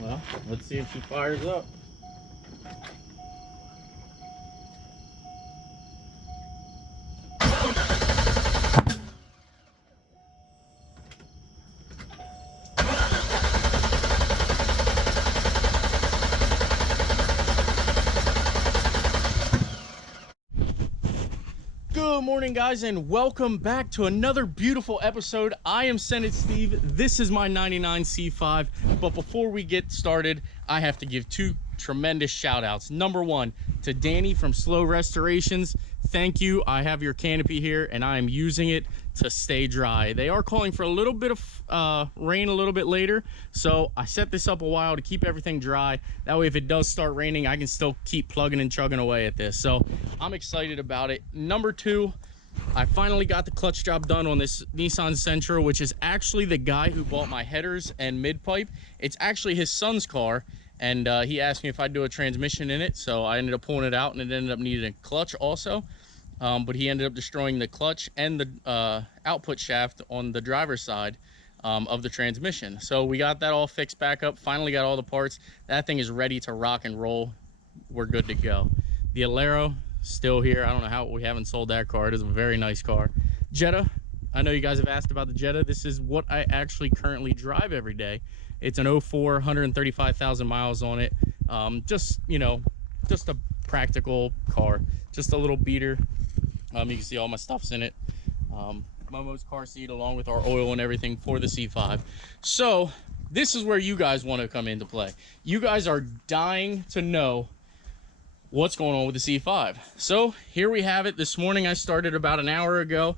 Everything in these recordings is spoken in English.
Well, let's see if she fires up. Good morning, guys, and welcome back to another beautiful episode. I am SendIt Steve. This is my 99 C5. But before we get started, I have to give two tremendous shout outs. Number one, to Danny from Slow Restorations. Thank you. I have your canopy here and I am using it to stay dry. They are calling for a little bit of rain a little bit later, so I set this up a while to keep everything dry. That way if it does start raining, I can still keep plugging and chugging away at this. So I'm excited about it. Number two, I finally got the clutch job done on this Nissan Sentra, which is actually the guy who bought my headers and mid pipe. It's actually his son's car, and he asked me if I'd do a transmission in it, so I ended up pulling it out, and it ended up needing a clutch also. But he ended up destroying the clutch and the output shaft on the driver's side of the transmission. So we got that all fixed back up, finally got all the parts. That thing is ready to rock and roll. We're good to go. The Alero, still here. I don't know how we haven't sold that car. It is a very nice car. Jetta, I know you guys have asked about the Jetta. This is what I actually currently drive every day. It's an 04, 135,000 miles on it. Just, you know, just a practical car, just a little beater. You can see all my stuff's in it. Momo's car seat along with our oil and everything for the C5. So this is where you guys want to come into play. You guys are dying to know what's going on with the C5. So here we have it. This morning I started about an hour ago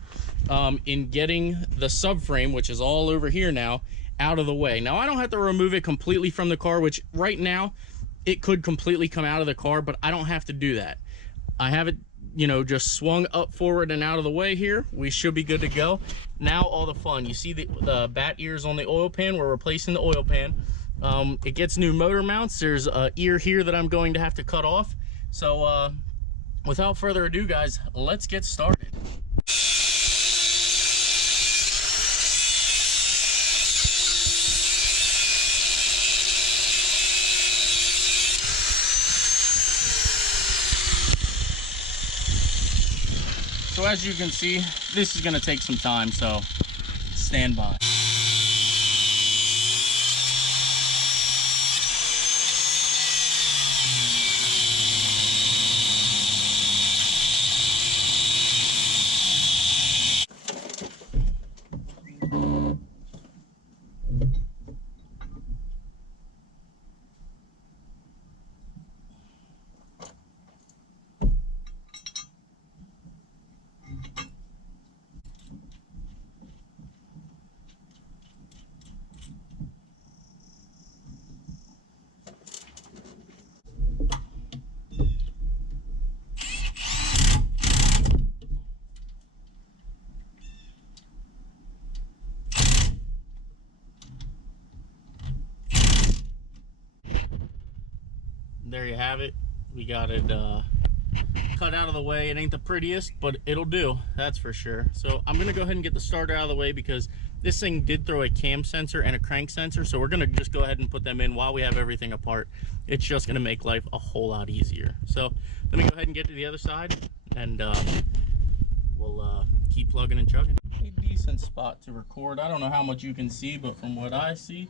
in getting the subframe, which is all over here now, out of the way. Now I don't have to remove it completely from the car, which right now it could completely come out of the car, but I don't have to do that. I have it, you know, just swung up, forward, and out of the way here. We should be good to go. Now all the fun. You see the bat ears on the oil pan. We're replacing the oil pan. It gets new motor mounts. There's an ear here that I'm going to have to cut off. So without further ado, guys, let's get started. So as you can see, this is going to take some time, so stand by. There you have it. We got it cut out of the way. It ain't the prettiest, but it'll do, that's for sure. So I'm gonna go ahead and get the starter out of the way because this thing did throw a cam sensor and a crank sensor, so we're gonna just go ahead and put them in while we have everything apart. It's just gonna make life a whole lot easier. So let me go ahead and get to the other side, and we'll keep plugging and chugging. A decent spot to record. I don't know how much you can see, but from what I see,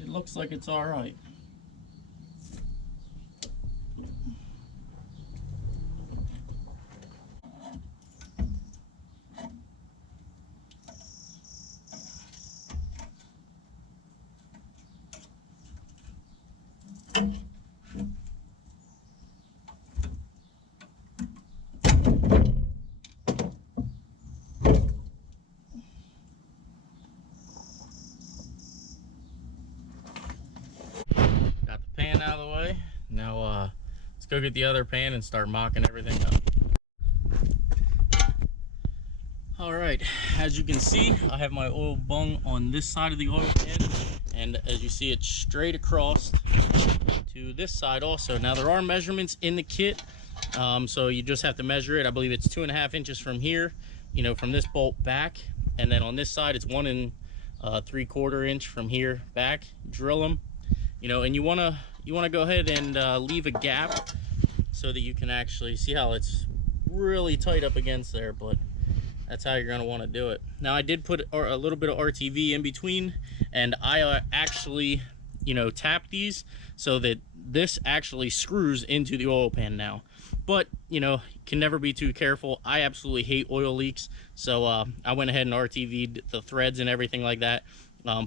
it looks like it's all right. Got the pan out of the way. Now let's go get the other pan and start mocking everything up. All right, as you can see, I have my oil bung on this side of the oil pan, and as you see, it's straight across to this side also. Now there are measurements in the kit, so you just have to measure it. I believe it's 2.5 inches from here, you know, from this bolt back, and then on this side it's 1 3/4 inch from here back. Drill them, you know, and you want to go ahead and leave a gap so that you can actually see how it's really tight up against there, but that's how you're going to want to do it. Now, I did put a little bit of RTV in between, and I actually, you know, tap these so that this actually screws into the oil pan now. But, you know, can never be too careful. I absolutely hate oil leaks, so I went ahead and RTV'd the threads and everything like that.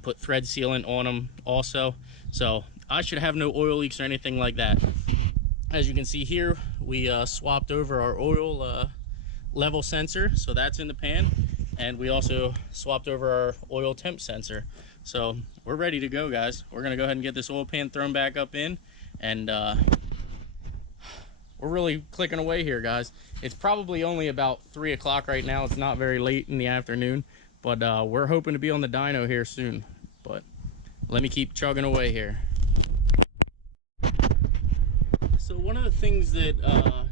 Put thread sealant on them also, so I should have no oil leaks or anything like that. As you can see here, we swapped over our oil level sensor, so that's in the pan, and we also swapped over our oil temp sensor. So we're ready to go, guys. We're gonna go ahead and get this oil pan thrown back up in, and we're really clicking away here, guys. It's probably only about 3 o'clock right now. It's not very late in the afternoon, but we're hoping to be on the dyno here soon. But let me keep chugging away here. So one of the things that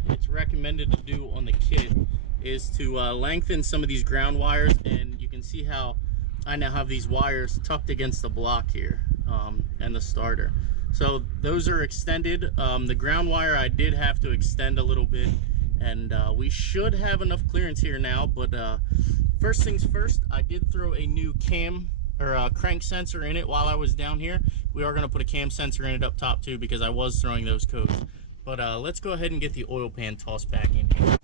it's recommended to do on the kit is to lengthen some of these ground wires, and you can see how I now have these wires tucked against the block here and the starter. So those are extended. The ground wire I did have to extend a little bit, and we should have enough clearance here now. But first things first, I did throw a new cam or crank sensor in it while I was down here. We are going to put a cam sensor in it up top too, because I was throwing those codes. But let's go ahead and get the oil pan tossed back in here.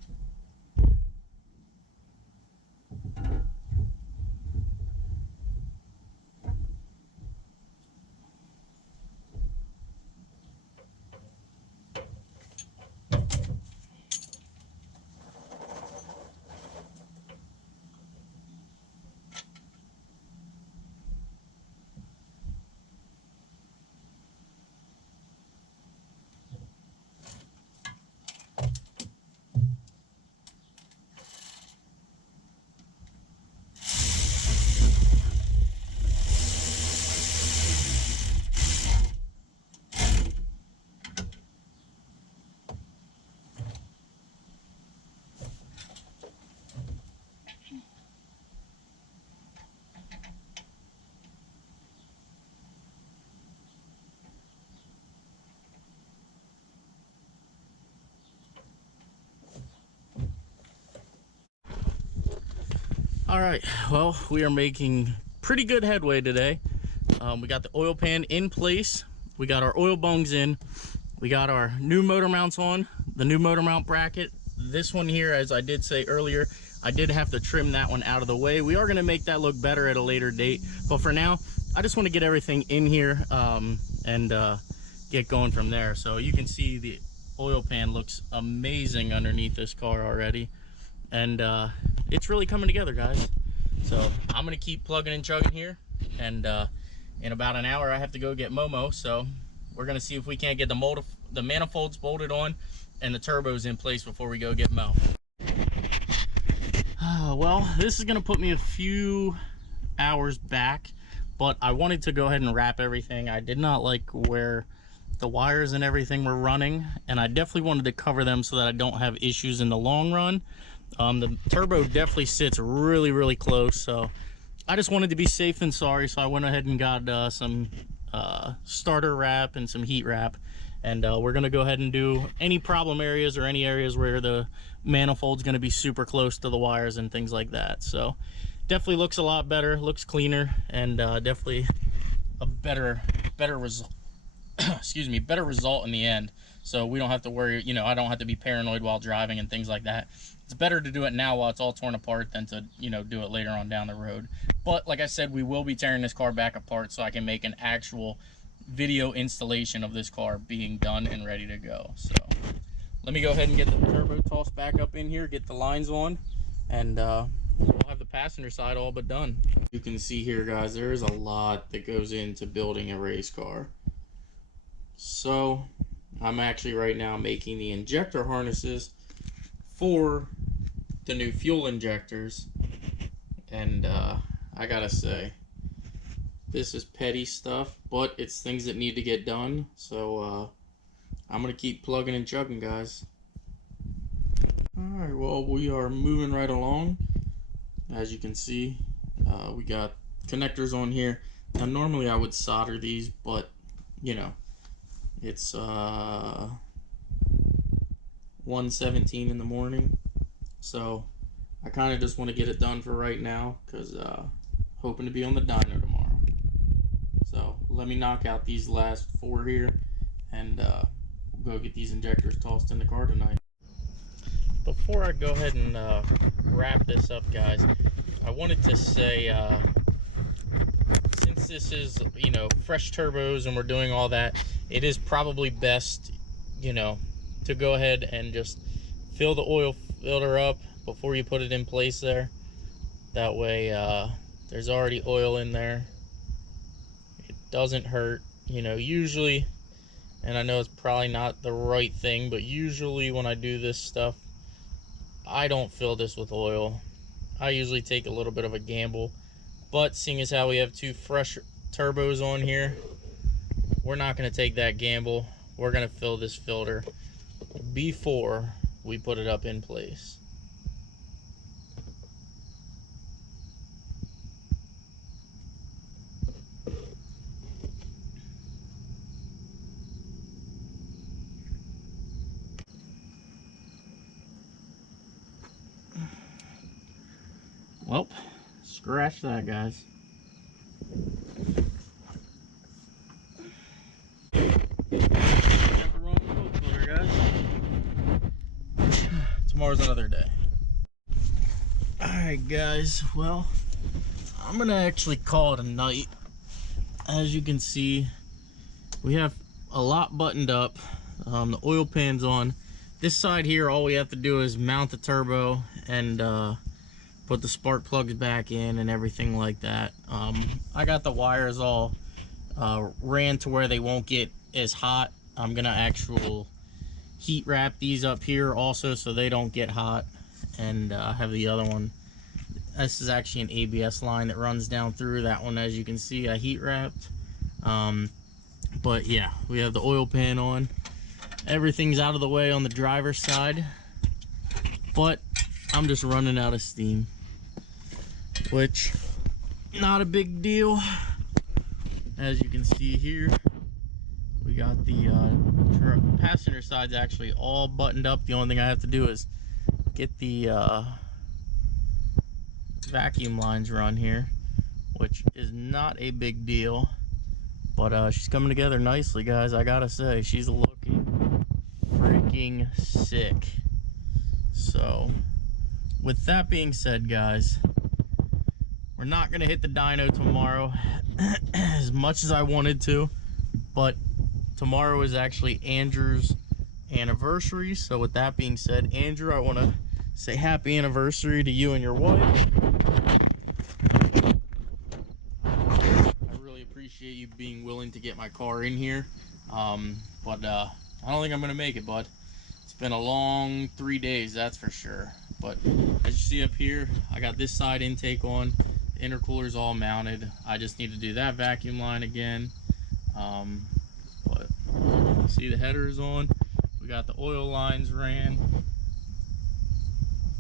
All right, well, we are making pretty good headway today. We got the oil pan in place. We got our oil bungs in. We got our new motor mounts on, the new motor mount bracket. This one here, as I did say earlier, I did have to trim that one out of the way. We are gonna make that look better at a later date. But for now, I just wanna get everything in here and get going from there. So you can see the oil pan looks amazing underneath this car already. And it's really coming together, guys. So I'm gonna keep plugging and chugging here, and in about an hour I have to go get Momo, so we're gonna see if we can't get the manifolds bolted on and the turbos in place before we go get Mo. Well, this is gonna put me a few hours back, but I wanted to go ahead and wrap everything. I did not like where the wires and everything were running, and I definitely wanted to cover them so that I don't have issues in the long run. The turbo definitely sits really close, so I just wanted to be safe than sorry, so I went ahead and got some starter wrap and some heat wrap, and we're gonna go ahead and do any problem areas or any areas where the manifold's gonna be super close to the wires and things like that. So definitely looks a lot better, looks cleaner, and definitely a better result. Excuse me, better result in the end. So we don't have to worry, you know, I don't have to be paranoid while driving and things like that. It's better to do it now while it's all torn apart than to, you know, do it later on down the road. But like I said, we will be tearing this car back apart so I can make an actual video installation of this car being done and ready to go. So let me go ahead and get the turbo tossed back up in here, get the lines on, and we'll have the passenger side all but done. You can see here, guys, there is a lot that goes into building a race car. So I'm actually right now making the injector harnesses for the new fuel injectors, and I gotta say, this is petty stuff, but it's things that need to get done. So I'm gonna keep plugging and chugging, guys. Alright, well, we are moving right along. As you can see, we got connectors on here. Now normally I would solder these, but you know, it's 1:17 in the morning, so I kind of just want to get it done for right now, because hoping to be on the dyno tomorrow. So let me knock out these last 4 here, and we'll go get these injectors tossed in the car tonight. Before I go ahead and wrap this up, guys, I wanted to say, since this is, you know, fresh turbos and we're doing all that, it is probably best, you know, to go ahead and just fill the oil filter up before you put it in place there. That way there's already oil in there. It doesn't hurt, you know. Usually, and I know it's probably not the right thing, but usually when I do this stuff, I don't fill this with oil. I usually take a little bit of a gamble, but seeing as how we have 2 fresh turbos on here, we're not going to take that gamble. We're going to fill this filter before we put it up in place. Well, scratch that, guys. Got the wrong oil filter, guys. Tomorrow's another day. Alright, guys, well, I'm gonna actually call it a night. As you can see, we have a lot buttoned up. The oil pan's on. This side here, all we have to do is mount the turbo and put the spark plugs back in and everything like that. I got the wires all ran to where they won't get as hot. I'm gonna actual heat wrap these up here also so they don't get hot. And I have the other one. This is actually an ABS line that runs down through that one. As you can see, I heat wrapped. But yeah, we have the oil pan on. Everything's out of the way on the driver's side, but I'm just running out of steam, which not a big deal. As you can see here, we got the passenger side's actually all buttoned up. The only thing I have to do is get the vacuum lines run here, which is not a big deal, but she's coming together nicely, guys. I gotta say, she's looking freaking sick. So with that being said, guys, we're not gonna hit the dyno tomorrow as much as I wanted to, but tomorrow is actually Andrew's anniversary. So with that being said, Andrew, I want to say happy anniversary to you and your wife. I really appreciate you being willing to get my car in here, but I don't think I'm gonna make it, bud. It's been a long 3 days, that's for sure. But as you see up here, I got this side intake on, the intercooler's all mounted. I just need to do that vacuum line again. But see, the header is on. We got the oil lines ran.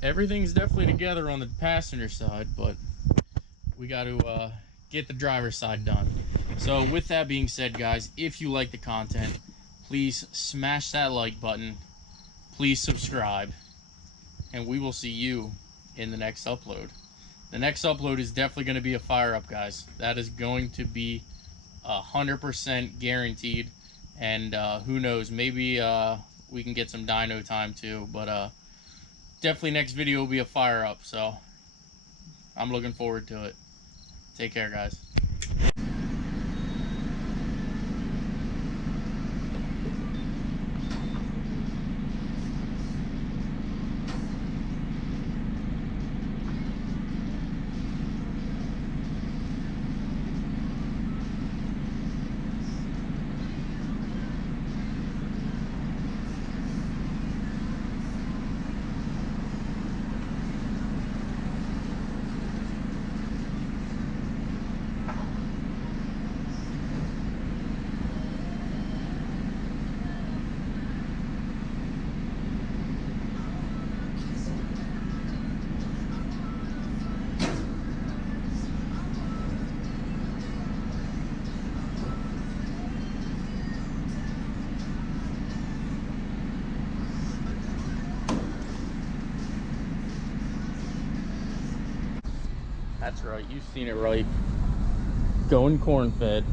Everything's definitely together on the passenger side, but we got to get the driver's side done. So with that being said, guys, if you like the content, please smash that like button. Please subscribe, and we will see you in the next upload. The next upload is definitely going to be a fire up, guys. That is going to be 100% guaranteed, and who knows, maybe we can get some dyno time too, but definitely next video will be a fire up, so I'm looking forward to it. Take care, guys. That's right, you've seen it right. Going corn fed.